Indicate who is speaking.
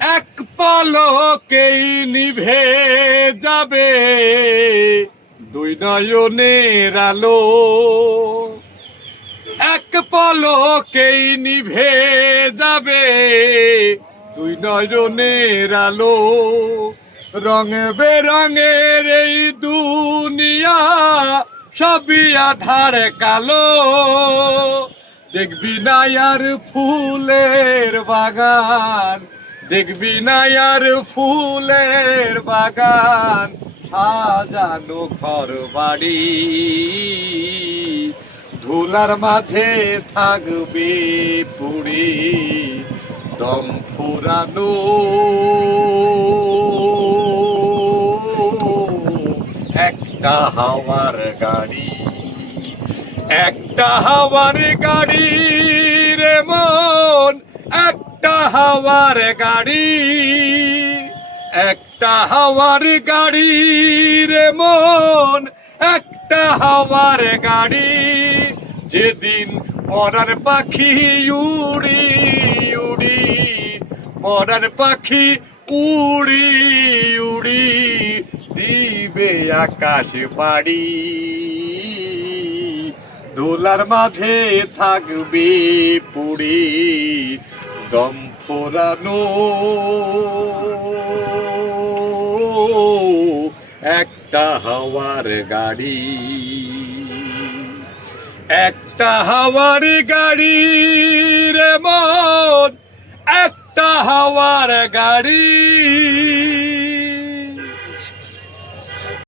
Speaker 1: এক পলকেই নিভে যাবে দুই নয়নের আলো। এক পলকেই নিভে যাবে দুই নয়নের আলো। রঙ বেরঙের এই সবই আধার কালো। দেখবি না আর ফুলের বাগান। দেখবি না আর ফুলের বাগান। সাজানো ঘর বাড়ি ধুলার মাঝে থাকবে পুরি। দম ফুরানো একটা হাওয়ার গাড়ি, একটা হাওয়ার গাড়ি রে মন, একটা হাওয়ার গাড়ি, একটা হাওয়ার গাড়ি রে মন, একটা হাওয়ার গাড়ি। যেদিন পরার পাখি উড়ি উড়ি পরার পাখি উড়ি উড়ি। দিবে আকাশ পাড়ি দোলার মাঝে থাকবে পুড়ি দম ফোরানো। একটা হাওয়ার গাড়ি। একটা হাওয়ার গাড়ি রে মন, একটা হাওয়ার গাড়ি।